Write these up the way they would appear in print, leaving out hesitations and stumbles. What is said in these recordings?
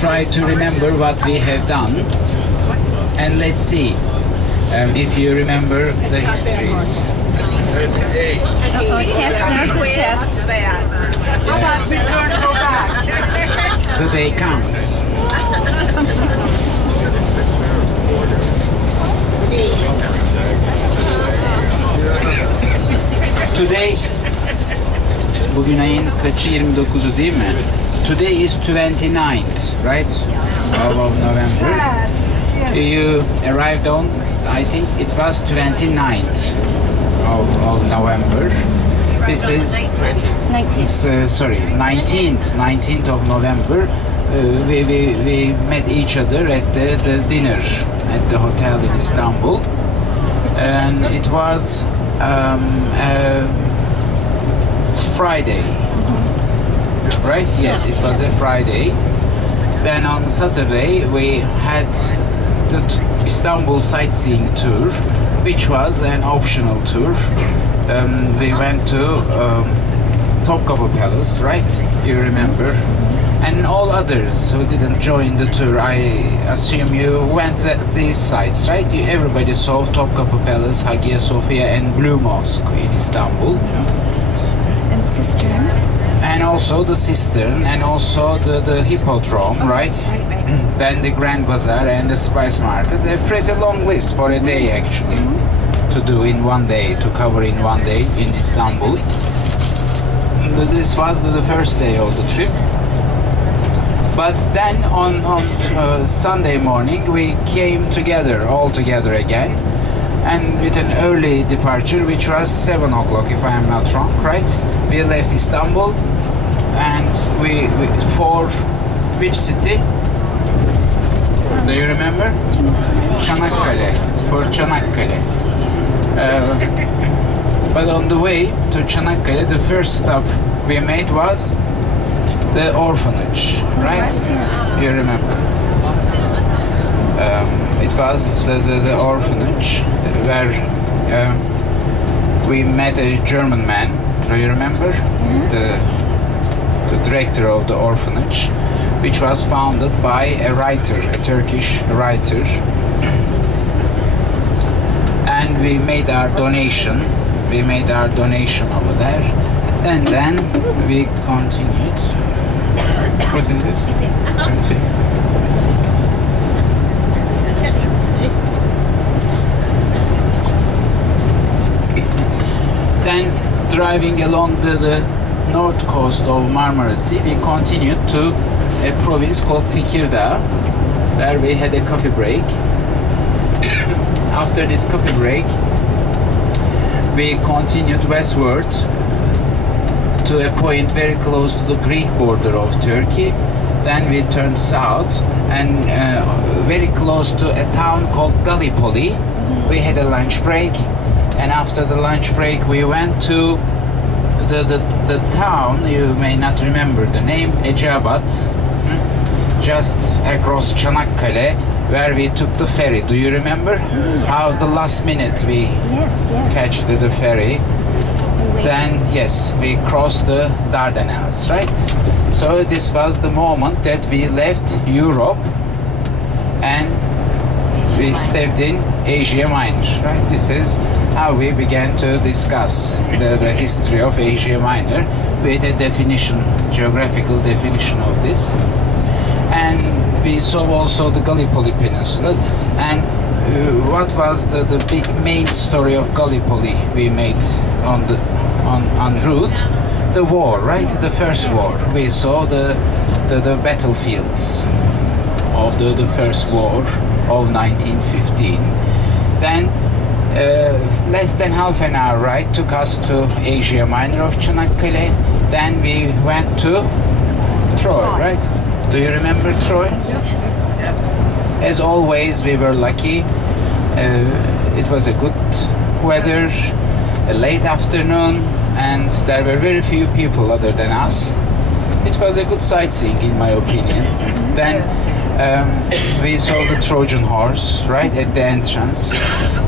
try to remember what we have done, and let's see if you remember the histories. Oh, test, there's a test. How about we turn and go back? The day comes. Today, bugün ayın kaçı? 29'u değil mi? Today is 29th, right? Of November. You arrived on, I think it was 29th of November. This is 19th of November. We met each other at the dinner at the hotel in Istanbul, and it was a Friday, right? Yes, it was a Friday. Then on Saturday we had the Istanbul sightseeing tour, which was an optional tour. We went to Topkapı Palace, right? You remember? And all others who didn't join the tour, I assume you went these sites, right? Everybody saw Topkapı Palace, Hagia Sophia, and Blue Mosque in Istanbul. And the cistern. And also the cistern, and also the hippodrome, right? Then the Grand Bazaar and the spice market. A pretty long list for a day, actually, to do in one day, to cover in one day in Istanbul. This was the first day of the trip. But then on Sunday morning we came together, all together again, and with an early departure, which was 7 o'clock if I am not wrong, right? We left Istanbul, and we for which city? Do you remember? Çanakkale, for Çanakkale. But on the way to Çanakkale, the first stop we made was the orphanage, right? Yes. You remember? It was the orphanage where we met a German man. Do you remember? The director of the orphanage, which was founded by a writer, a Turkish writer. And we made our donation. We made our donation over there, and then we continued. What is this? Empty. Then, driving along the north coast of Marmara Sea, we continued to a province called Tekirdağ, where we had a coffee break. After this coffee break, we continued westward to a point very close to the Greek border of Turkey. Then we turned south, and very close to a town called Gallipoli. We had a lunch break, and after the lunch break we went to the town, you may not remember the name, Eceabat, just across Çanakkale, where we took the ferry. Do you remember? Yes. How the last minute we Yes. catch the ferry. Then yes, we crossed the Dardanelles, right? So this was the moment that we left Europe and we stepped in Asia Minor, right? This is how we began to discuss the history of Asia Minor with a definition, geographical definition of this. And we saw also the Gallipoli Peninsula. And what was the big main story of Gallipoli we made on the en route? The war, right? The first war. We saw the battlefields of the first war of 1915. Then less than half an hour ride took us to Asia Minor of Çanakkale. Then we went to Troy, right? Do you remember Troy? Yes. As always, we were lucky. It was a good weather, a late afternoon, and there were very few people other than us. It was a good sightseeing, in my opinion. Then we saw the Trojan horse right at the entrance.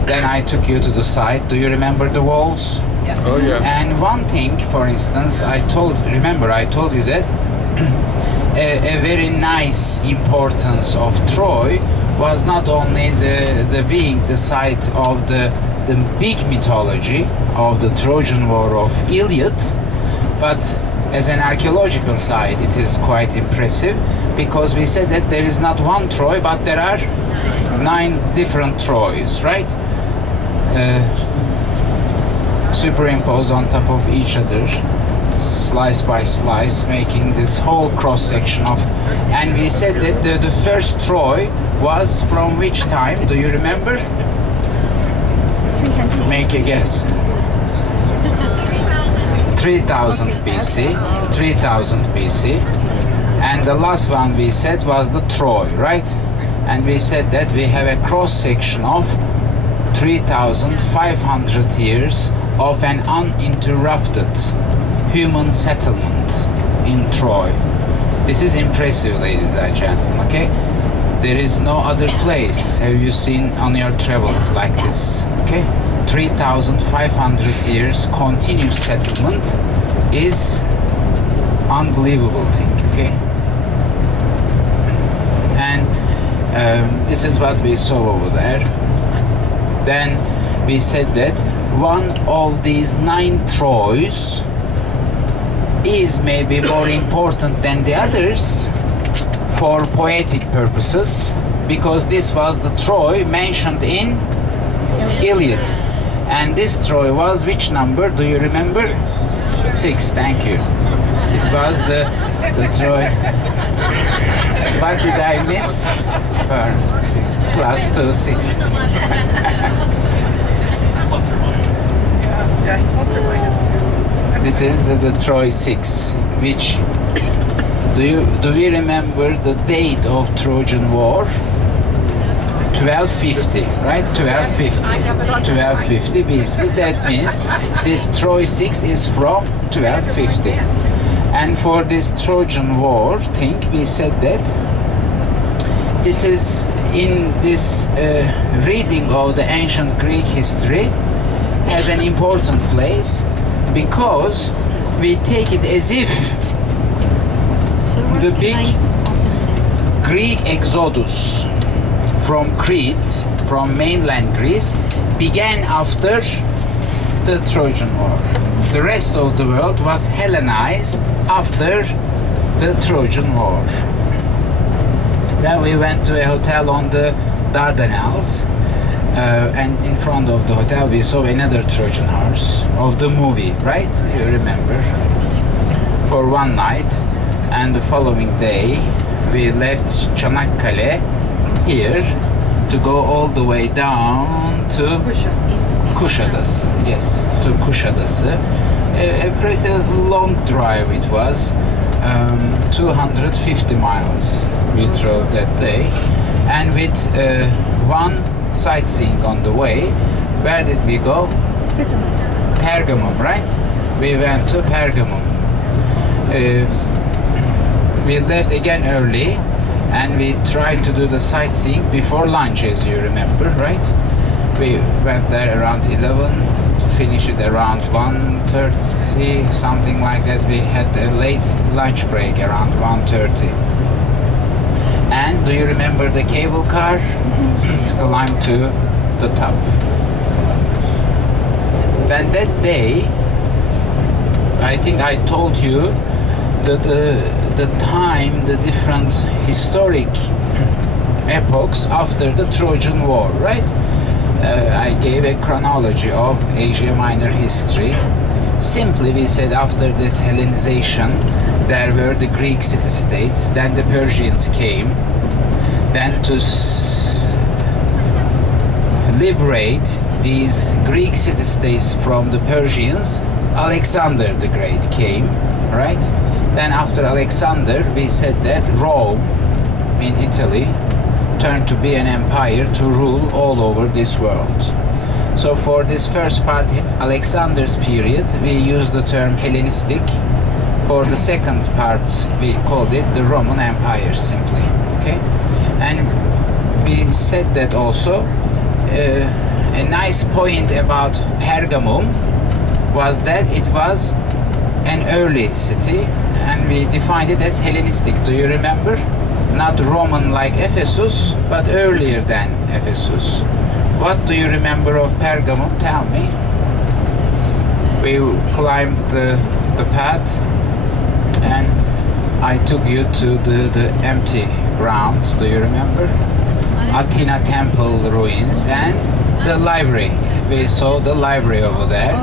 Then I took you to the side. Do you remember the walls? Oh yeah. And one thing, for instance, I told you that a very nice importance of Troy was not only the being the site of the big mythology of the Trojan War of Iliad, but as an archaeological site it is quite impressive, because we said that there is not one Troy but there are 9 different Troys, right? Superimposed on top of each other, slice by slice, making this whole cross section of. And we said that the first Troy was from which time? Do you remember? 300. Make a guess. 3000 BC. 3000 BC. And the last one we said was the Troy, right? And we said that we have a cross section of 3,500 years of an uninterrupted human settlement in Troy. This is impressive, ladies and gentlemen, okay? There is no other place have you seen on your travels like this, okay? 3,500 years continuous settlement is unbelievable thing, okay? And this is what we saw over there. Then we said that one of these 9 Troys is maybe more important than the others for poetic purposes, because this was the Troy mentioned in Iliad. And this Troy was which number? Do you remember? 6, thank you. It was the Troy. What did I miss? Plus 2, 6. Yeah, plus or minus 2. This is the Troy 6, which do we remember the date of Trojan War? 1250, right? 1250 BC. That means this Troy 6 is from 1250. And for this Trojan War thing, we said that this is in this reading of the ancient Greek history has an important place, because we take it as if the big Greek exodus from Crete, from mainland Greece, began after the Trojan War. The rest of the world was Hellenized after the Trojan War. Then we went to a hotel on the Dardanelles, and in front of the hotel we saw another Trojan horse of the movie, right? You remember? For one night, and the following day we left Çanakkale here to go all the way down to Kuşadası. Yes, to Kuşadası. A pretty long drive it was. 250 miles we drove that day, and with one sightseeing on the way. Where did we go? Pergamum, right? We went to Pergamum. We left again early, and we tried to do the sightseeing before lunch, as you remember, right? We went there around 11 to finish it around 1:30, something like that. We had a late lunch break around 1:30. And do you remember the cable car? To climb to the top. Then that day, I think I told you that the time, the different historic epochs after the Trojan War, right? I gave a chronology of Asia Minor history. Simply we said after this Hellenization there were the Greek city-states, then the Persians came, then to liberate these Greek city-states from the Persians, Alexander the Great came, right? Then after Alexander we said that Rome in Italy turned to be an empire to rule all over this world. So for this first part, Alexander's period, we use the term Hellenistic. For the second part, we called it the Roman Empire simply. Okay, and we said that also a nice point about Pergamum was that it was an early city, and we defined it as Hellenistic. Do you remember? Not Roman like Ephesus, but earlier than Ephesus. What do you remember of Pergamum? Tell me. We climbed the path, and I took you to the empty ground. Do you remember? Athena temple ruins and the library. We saw the library over there.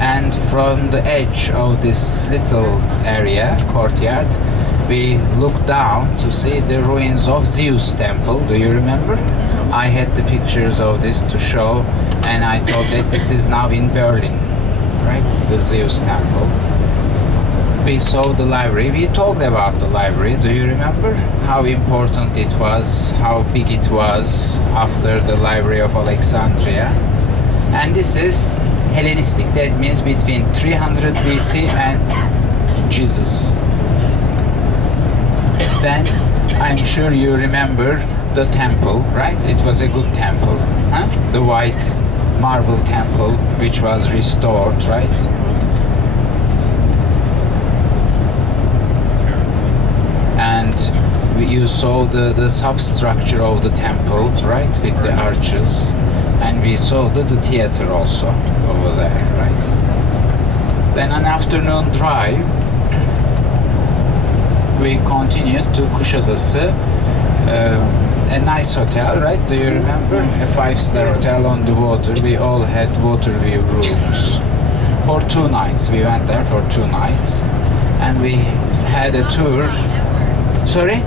And from the edge of this little area, courtyard, we looked down to see the ruins of Zeus temple. Do you remember? I had the pictures of this to show, and I thought that this is now in Berlin, right? The Zeus temple. We saw the library. We talked about the library. Do you remember how important it was, how big it was after the Library of Alexandria? And this is Hellenistic. That means between 300 BC and Jesus. Then I'm sure you remember the temple, right? It was a good temple, huh? The white marble temple which was restored, right? And you saw the substructure of the temple, right, with the arches, and we saw the theater also over there, right? Then an afternoon drive, we continued to Kuşadası, a nice hotel, right? Do you remember? A 5-star hotel on the water. We all had water view rooms for 2 nights. We went there for 2 nights, and we had a tour. Sorry?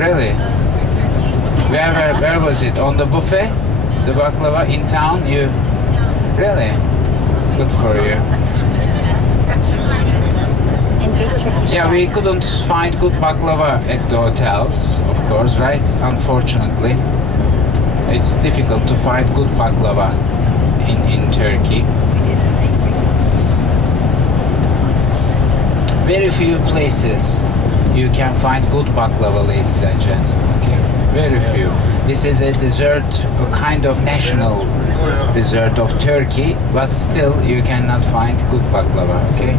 Really? Where was it? On the buffet? The baklava in town? You really? Good for you. Yeah, we couldn't find good baklava at the hotels, of course, right? Unfortunately. It's difficult to find good baklava in Turkey. Very few places you can find good baklava, ladies and gentlemen. Okay, very few. This is a dessert, a kind of national dessert of Turkey, but still you cannot find good baklava. Okay,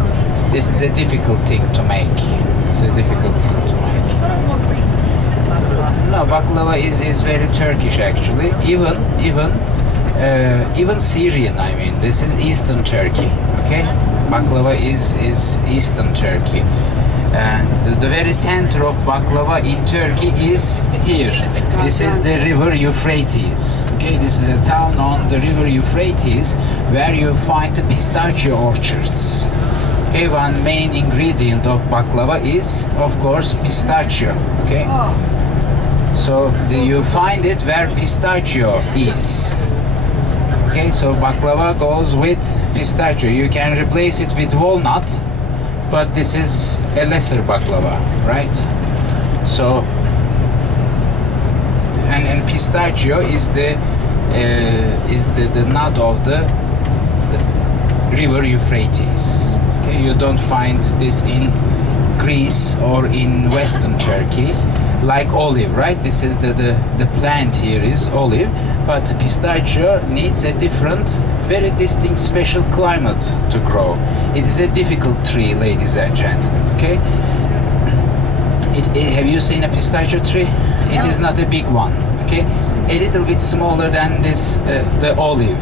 this is a difficult thing to make. It's a difficult thing to make. No, baklava is very Turkish actually. Even Syrian. I mean, this is Eastern Turkey. Okay. Baklava is Eastern Turkey, and the very center of baklava in Turkey is here. This is the river Euphrates. Okay, this is a town on the river Euphrates where you find the pistachio orchards. Okay, one main ingredient of baklava is, of course, pistachio. Okay, so you find it where pistachio is. Okay, so baklava goes with pistachio. You can replace it with walnut, but this is a lesser baklava, right? So, and pistachio is the nut of the river Euphrates. Okay, you don't find this in Greece or in Western Turkey, like olive, right? This is the plant here is olive, but pistachio needs a different, very distinct, special climate to grow. It is a difficult tree, ladies and gentlemen. Okay, have you seen a pistachio tree? It is not a big one. Okay, a little bit smaller than this, the olive,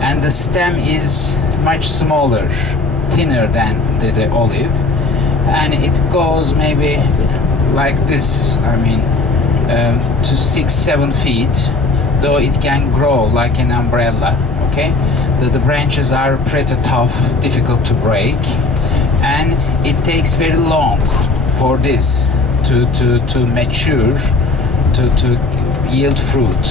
and the stem is much smaller, thinner than the olive, and it goes maybe like this. I mean, to 6-7 feet. Though it can grow like an umbrella. Okay, the branches are pretty tough, difficult to break, and it takes very long for this to mature, to yield fruit.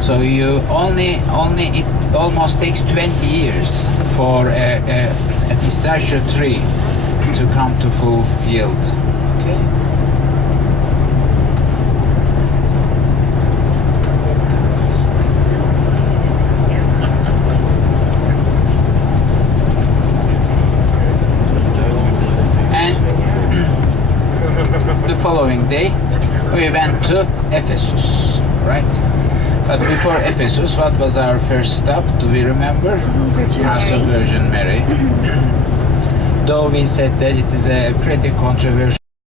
So you it almost takes 20 years for a pistachio tree to come to full yield. Okay. Following day we went to Ephesus, right? But before Ephesus, what was our first stop? Do we remember? Virgin House of Mary. Virgin Mary. Though we said that it is a pretty controversial